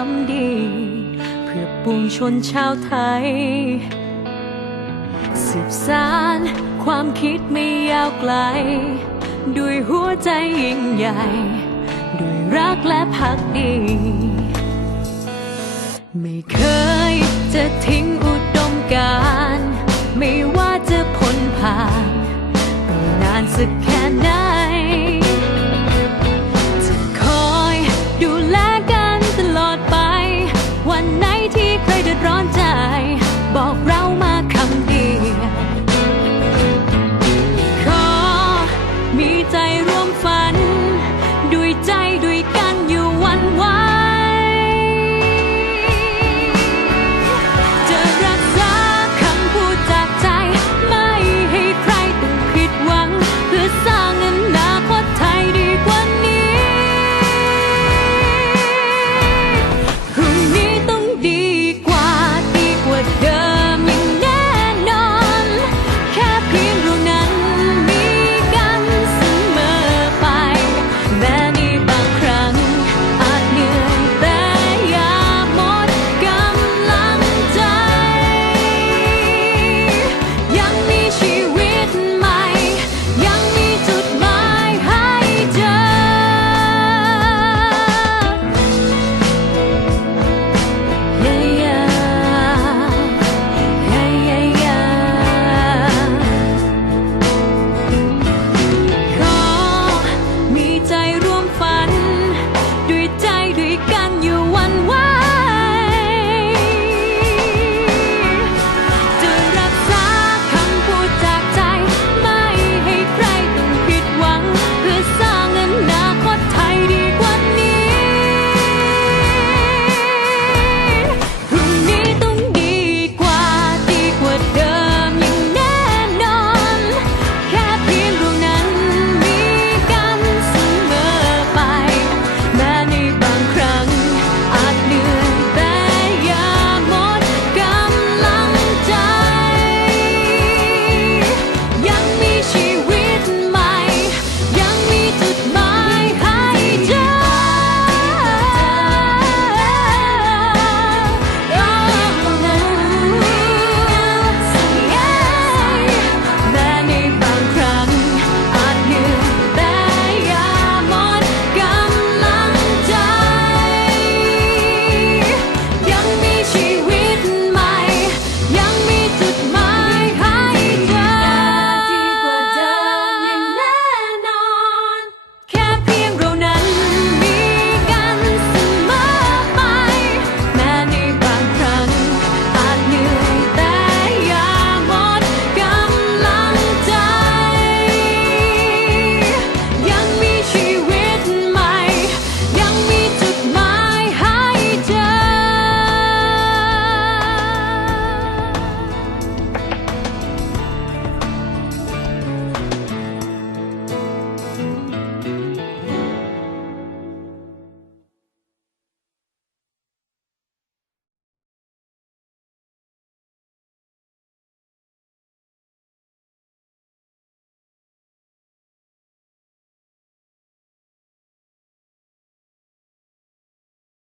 ทำดี เพื่อปวงชนชาวไทย สืบสานความคิดไม่ยาวไกล ด้วยหัวใจยิ่งใหญ่ ด้วยรักและพักดี ไม่เคยจะทิ้งอุดมการไม่ว่าจะพ้นผ่านไปนานสักแค่ไหน